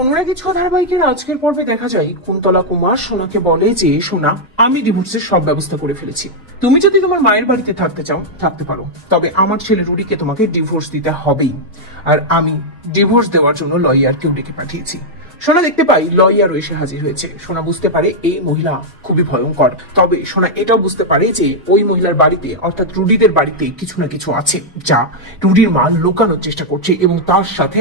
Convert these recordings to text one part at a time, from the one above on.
অনুরাগী ছ ধারাবাহিকের আজকের পর্বে দেখা যায় কুন্তলা কুমার সোনাকে বলে যে সোনা, আমি ডিভোর্সের সব ব্যবস্থা করে ফেলেছি। তুমি যদি তোমার মায়ের বাড়িতে থাকতে চাও থাকতে পারো, তবে আমার ছেলে রুডিকে তোমাকে ডিভোর্স দিতে হবেই। আর আমি ডিভোর্স দেওয়ার জন্য লয়ারকেও ডেকে পাঠিয়েছি। সোনা দেখতে পাই লয়ারও এসে হাজির হয়েছে। সোনা বুঝতে পারে এই মহিলা খুবই ভয়ঙ্কর। তবে সোনা এটাও বুঝতে পারে যে ওই মহিলার বাড়িতে অর্থাৎ রুডিদের বাড়িতে কিছু না কিছু আছে, যা রুডির মা লুকানোর চেষ্টা করছে এবং তার সাথে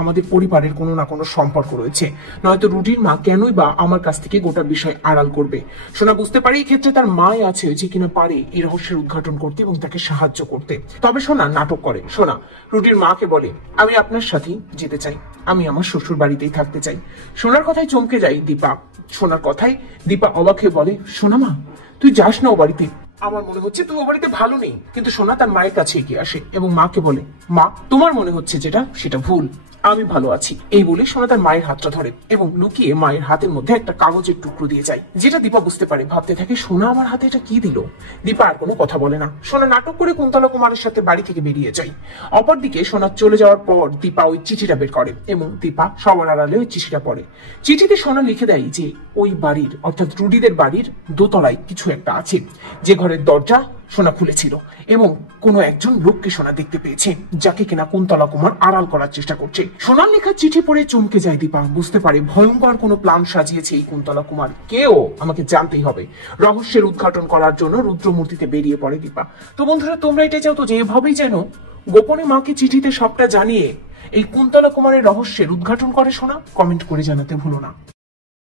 আমাদের পরিবারের কোনো না কোনো সম্পর্ক রয়েছে। নয়তো রুডির মা কেনই বা আমার কাছ থেকে গোটা বিষয় আড়াল করবে। সোনা বুঝতে পারে এই ক্ষেত্রে তার মা আছে যে কিনা পারে এই রহস্যের উদ্ঘাটন করতে এবং তাকে সাহায্য করতে। তবে সোনা নাটক করে। সোনা রুডির মাকে বলে, আমি আপনার সাথেই যেতে চাই, আমি আমার শ্বশুর বাড়িতেই থাকতে চাই। সোনার কথায় চমকে যায় দীপা। সোনার কথায় দীপা অবাক হয়ে বলে, সোনা মা, তুই যাস না ও বাড়িতে, আমার মনে হচ্ছে তুই ও বাড়িতে ভালো নেই। কিন্তু সোনা তার মায়ের কাছে এগিয়ে আসে এবং মাকে বলে, মা, তোমার মনে হচ্ছে যেটা সেটা ভুল, আমি ভালো আছি। এই বলে সোনা তার মায়ের হাতটা ধরে এবং লুকিয়ে মায়ের হাতের মধ্যে একটা কাগজের টুকরো দিয়ে যায়, যেটা দীপা বুঝতে পারে। ভাবতে থাকে, সোনা আমার হাতে এটা কি দিল। দীপা আর কোনো কথা বলে না। সোনা নাটক করে কুন্তলা কুমারের সাথে বাড়ি থেকে বেরিয়ে যায়। অপরদিকে সোনা চলে যাওয়ার পর দীপা ওই চিঠিটা বের করে এবং দীপা সবার আড়ালে ওই চিঠিটা পড়ে। চিঠিতে সোনা লিখে দেয় যে ওই বাড়ির অর্থাৎ রুডিদের বাড়ির দোতলায় কিছু একটা আছে, যে ঘরের দরজা সোনা খুলেছিল এবং কোনো একজন লোককে সোনা দেখতে পেয়েছে, যাকে কিনা কুন্তলা কুমার আড়াল করার চেষ্টা করছে। সোনার লেখা চিঠি পড়ে চমকে যায় দীপা। বুঝতে পারে ভয়ঙ্কর কোনো প্ল্যান সাজিয়েছে এই কুন্তলা কুমার। কেউ আমাকে জানতেই হবে। রহস্যের উদ্ঘাটন করার জন্য রুদ্রমূর্তিতে বেরিয়ে পড়ে দীপা। তো বন্ধুরা, তোমরা এটা চাও তো যে এভাবেই যেন গোপনে মাকে চিঠিতে সবটা জানিয়ে এই কুন্তলা কুমারের রহস্যের উদ্ঘাটন করে সোনা? কমেন্ট করে জানাতে ভুলো না।